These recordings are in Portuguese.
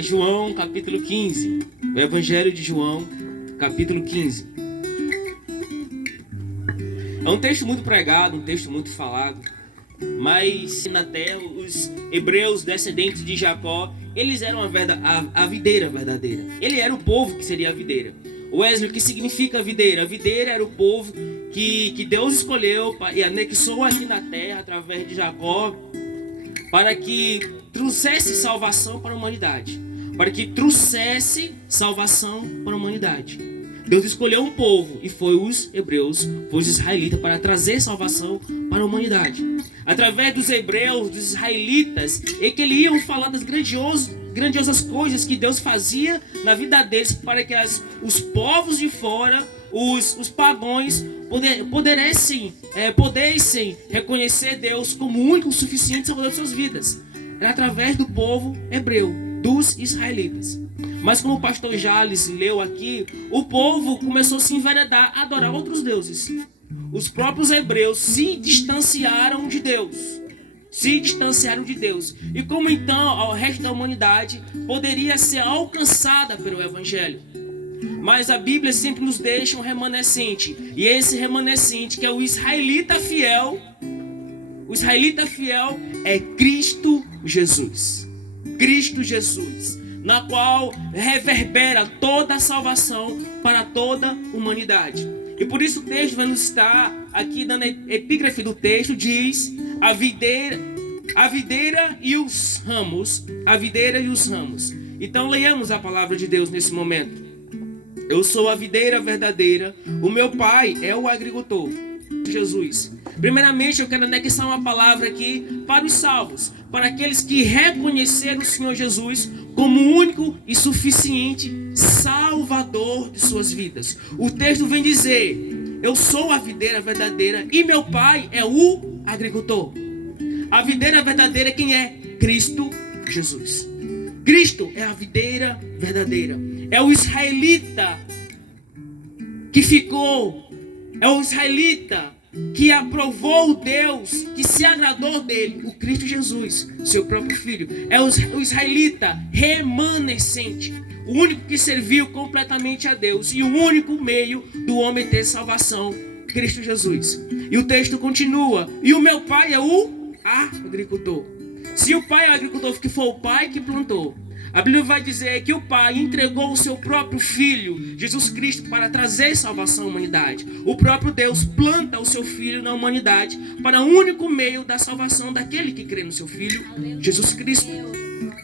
João capítulo 15, o Evangelho de João capítulo 15. É um texto muito pregado, um texto muito falado, mas na terra os hebreus descendentes de Jacó, eles eram a videira verdadeira. Ele era o povo que seria a videira. Wesley, o que significa a videira? A videira era o povo que Deus escolheu e anexou aqui na terra através de Jacó para que trouxesse salvação para a humanidade. Para que trouxesse salvação para a humanidade. Deus escolheu um povo e foi os hebreus, foi os israelitas, para trazer salvação para a humanidade. Através dos hebreus, dos israelitas, é que eles iam falar das grandiosas coisas que Deus fazia na vida deles, para que os povos de fora, os pagãos, pudessem reconhecer Deus como o único suficiente salvador de suas vidas. Era através do povo hebreu, dos israelitas. Mas como o pastor Jales leu aqui, o povo começou a se enveredar, a adorar outros deuses. Os próprios hebreus se distanciaram de Deus. E como então o resto da humanidade poderia ser alcançada pelo Evangelho? Mas a Bíblia sempre nos deixa um remanescente. E esse remanescente, que é o israelita fiel é Cristo Jesus. Cristo Jesus, na qual reverbera toda a salvação para toda a humanidade. E por isso o texto vai nos estar aqui dando a epígrafe do texto, diz: a videira e os ramos. A videira e os ramos. Então leiamos a palavra de Deus nesse momento. Eu sou a videira verdadeira, o meu pai é o agricultor. Jesus. Primeiramente eu quero anexar uma palavra aqui para os salvos, para aqueles que reconheceram o Senhor Jesus como o único e suficiente Salvador de suas vidas. O texto vem dizer: eu sou a videira verdadeira e meu pai é o agricultor. A videira verdadeira quem é? Cristo Jesus. Cristo é a videira verdadeira. É o israelita que ficou, é o israelita que aprovou o Deus, que se agradou dele, o Cristo Jesus, seu próprio Filho. É o israelita remanescente, o único que serviu completamente a Deus e o único meio do homem ter salvação, Cristo Jesus. E o texto continua: e o meu pai é o agricultor. Se o pai é o agricultor, que foi o pai que plantou, a Bíblia vai dizer que o Pai entregou o seu próprio Filho, Jesus Cristo, para trazer salvação à humanidade. O próprio Deus planta o seu Filho na humanidade para o único meio da salvação daquele que crê no seu Filho, Jesus Cristo.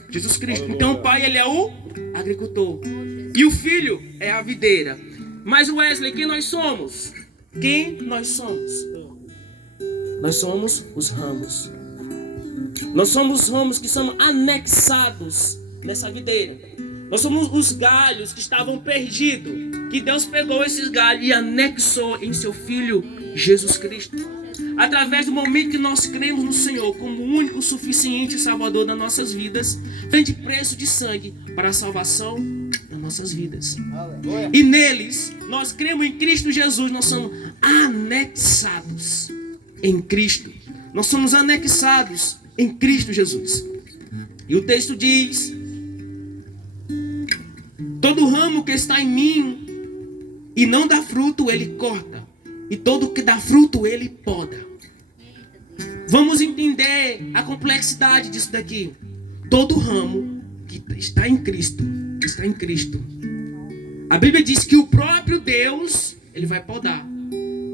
Jesus Cristo. Então o Pai, ele é o agricultor. E o Filho é a videira. Mas Wesley, quem nós somos? Quem nós somos? Nós somos os ramos. Nós somos os ramos que somos anexados nessa videira. Nós somos os galhos que estavam perdidos, que Deus pegou esses galhos e anexou em seu Filho Jesus Cristo. Através do momento que nós cremos no Senhor como o único suficiente Salvador das nossas vidas, vende preço de sangue para a salvação das nossas vidas. E neles, nós cremos em Cristo Jesus, nós somos anexados em Cristo. Nós somos anexados em Cristo Jesus. E o texto diz: todo ramo que está em mim e não dá fruto, ele corta. E todo que dá fruto, ele poda. Vamos entender a complexidade disso daqui. Todo ramo que está em Cristo, está em Cristo. A Bíblia diz que o próprio Deus, ele vai podar,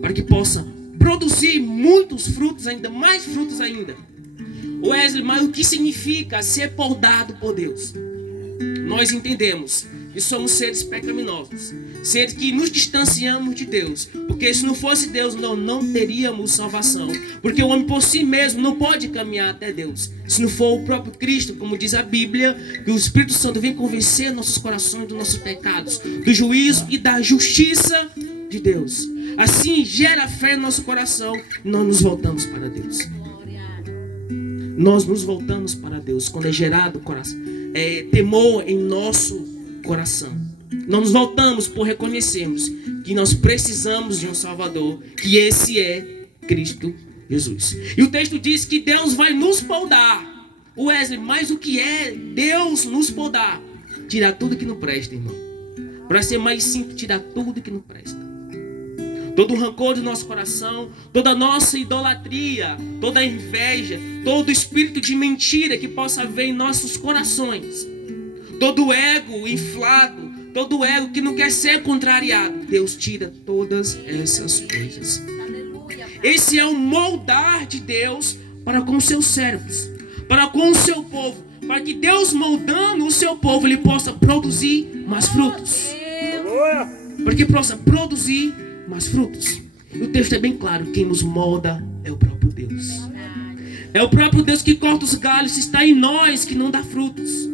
para que possa produzir muitos frutos, ainda mais frutos ainda. Wesley, mas o que significa ser podado por Deus? Nós entendemos que somos seres pecaminosos, seres que nos distanciamos de Deus, porque se não fosse Deus, nós não teríamos salvação, porque o homem por si mesmo não pode caminhar até Deus, se não for o próprio Cristo, como diz a Bíblia, que o Espírito Santo vem convencer nossos corações dos nossos pecados, do juízo e da justiça de Deus. Assim gera fé no nosso coração e nós nos voltamos para Deus. Nós nos voltamos para Deus quando é gerado temor em nosso coração. Nós nos voltamos por reconhecermos que nós precisamos de um Salvador, que esse é Cristo Jesus. E o texto diz que Deus vai nos podar Wesley, mas o que é Deus nos podar? Tirar tudo que não presta, irmão. Para ser mais simples, tirar tudo que não presta. Todo o rancor do nosso coração, toda a nossa idolatria, toda a inveja, todo o espírito de mentira que possa haver em nossos corações, todo o ego inflado, todo o ego que não quer ser contrariado, Deus tira todas essas coisas. Esse é o moldar de Deus para com os seus servos, para com o seu povo, para que Deus, moldando o seu povo, ele possa produzir mais frutos, para que possa produzir mais frutos. E o texto é bem claro: quem nos molda é o próprio Deus. É o próprio Deus que corta os galhos, se está em nós que não dá frutos.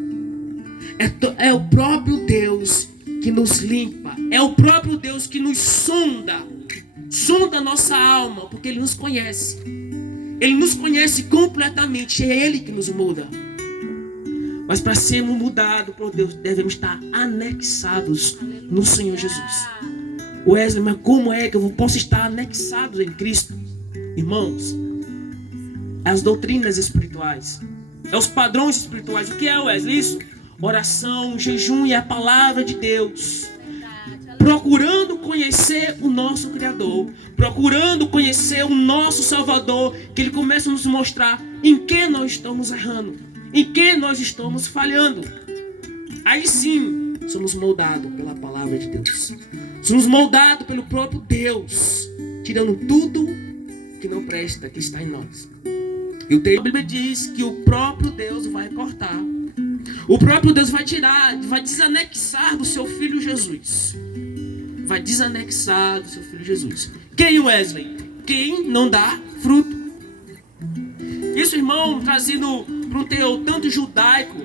É o próprio Deus que nos limpa. É o próprio Deus que nos sonda a nossa alma, porque Ele nos conhece. Ele nos conhece completamente. É Ele que nos muda. Mas para sermos mudados por Deus, devemos estar anexados no Senhor Jesus. Wesley, mas como é que eu posso estar anexado em Cristo? Irmãos, é as doutrinas espirituais, é os padrões espirituais. O que é, Wesley? Isso? Oração, jejum e a palavra de Deus. Procurando conhecer o nosso Criador, procurando conhecer o nosso Salvador, que Ele começa a nos mostrar em que nós estamos errando, em que nós estamos falhando. Aí sim, somos moldados pela palavra de Deus. Somos moldados pelo próprio Deus, tirando tudo que não presta, que está em nós. E a Bíblia diz que o próprio Deus vai cortar. O próprio Deus vai tirar, vai desanexar do seu Filho Jesus. Vai desanexar do seu Filho Jesus. Quem, Wesley? Quem não dá fruto. Isso, irmão, trazido para um teor tanto judaico,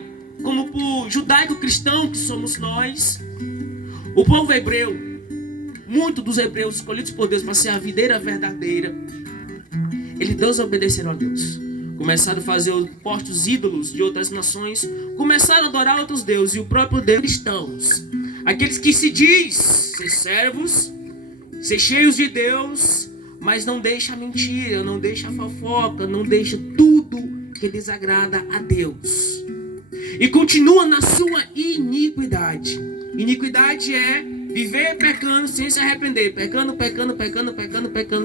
como para o judaico-cristão que somos nós. O povo hebreu, muitos dos hebreus escolhidos por Deus para ser a videira verdadeira, eles desobedeceram a Deus. Começaram a fazer os postos ídolos de outras nações, começaram a adorar outros deuses. E o próprio Deus, cristãos, aqueles que se diz ser servos, ser cheios de Deus, mas não deixa a mentira, não deixa a fofoca, não deixa tudo que desagrada a Deus. E continua na sua iniquidade. Iniquidade é viver pecando sem se arrepender. Pecando,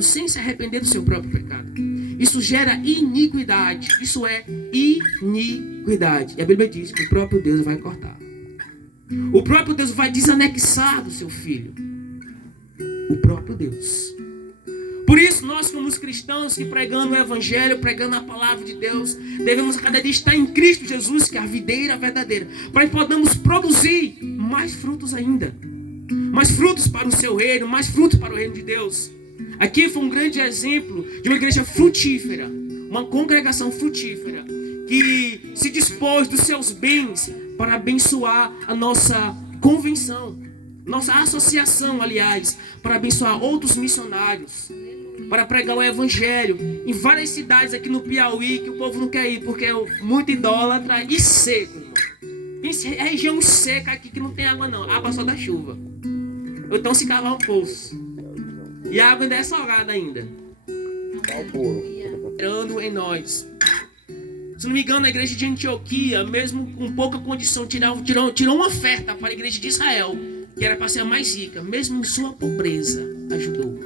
sem se arrepender do seu próprio pecado. Isso gera iniquidade. Isso é iniquidade. E a Bíblia diz que o próprio Deus vai cortar. O próprio Deus vai desanexar do seu filho. O próprio Deus. Por isso, nós como os cristãos que pregando o Evangelho, pregando a palavra de Deus, devemos a cada dia estar em Cristo Jesus, que é a videira verdadeira, para que podamos produzir mais frutos ainda. Mais frutos para o seu reino, mais frutos para o reino de Deus. Aqui foi um grande exemplo de uma igreja frutífera, uma congregação frutífera, que se dispôs dos seus bens para abençoar a nossa convenção, nossa associação, aliás, para abençoar outros missionários, para pregar o Evangelho em várias cidades aqui no Piauí, que o povo não quer ir, porque é muito idólatra e seco, irmão. É região seca aqui que não tem água não, água só da chuva. Ou então se cavar um poço. E a água ainda é salgada ainda. Entrando em nós. Se não me engano, a igreja de Antioquia, mesmo com pouca condição, tirou uma oferta para a igreja de Israel, que era para ser a mais rica, mesmo em sua pobreza, ajudou.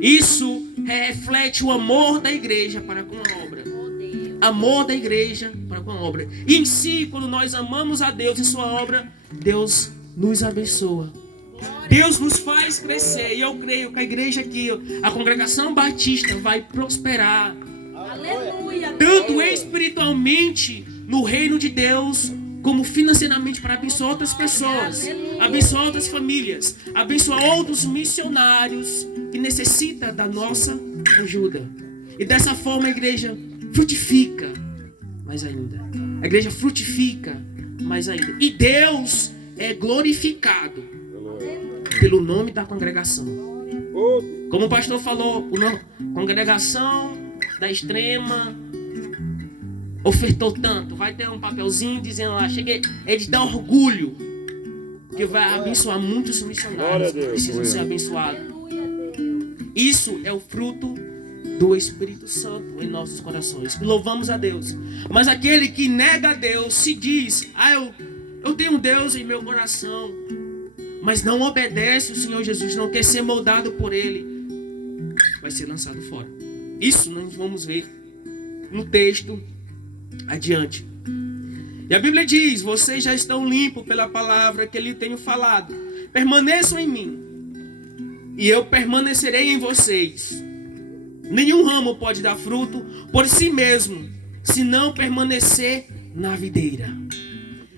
Isso reflete o amor da igreja para com a obra. Amor da igreja para com a obra. E em si, quando nós amamos a Deus e sua obra, Deus nos abençoa. Deus nos faz crescer. E eu creio que a igreja aqui, a congregação batista, vai prosperar. Aleluia. Tanto espiritualmente no reino de Deus, como financeiramente, para abençoar outras pessoas, abençoar outras famílias, abençoar outros missionários que necessitam da nossa ajuda. E dessa forma a igreja frutifica mais ainda. A igreja frutifica mais ainda. E Deus é glorificado pelo nome da congregação. Como o pastor falou, a congregação da Extrema ofertou tanto. Vai ter um papelzinho dizendo lá, cheguei, é de dar orgulho, que vai abençoar muitos missionários que precisam ser abençoados. Isso é o fruto do Espírito Santo em nossos corações. E louvamos a Deus. Mas aquele que nega a Deus, se diz: eu tenho Deus em meu coração, mas não obedece o Senhor Jesus, não quer ser moldado por Ele, vai ser lançado fora. Isso nós vamos ver no texto adiante. E a Bíblia diz: vocês já estão limpos pela palavra que lhe tenho falado. Permaneçam em mim, e eu permanecerei em vocês. Nenhum ramo pode dar fruto por si mesmo, se não permanecer na videira.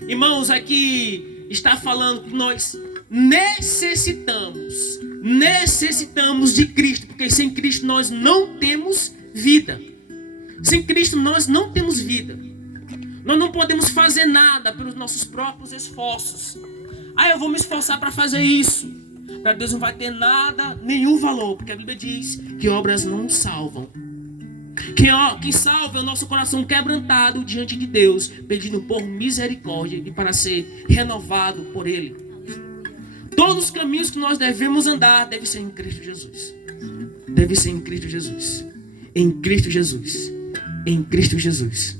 Irmãos, aqui está falando que nós necessitamos de Cristo, porque sem Cristo nós não temos vida. Sem Cristo nós não temos vida. Nós não podemos fazer nada pelos nossos próprios esforços. Eu vou me esforçar para fazer isso. Para Deus não vai ter nada, nenhum valor, porque a Bíblia diz que obras não salvam. Quem salva é o nosso coração quebrantado diante de Deus, pedindo por misericórdia e para ser renovado por Ele. Todos os caminhos que nós devemos andar devem ser em Cristo Jesus. Deve ser em Cristo Jesus. Em Cristo Jesus. Em Cristo Jesus.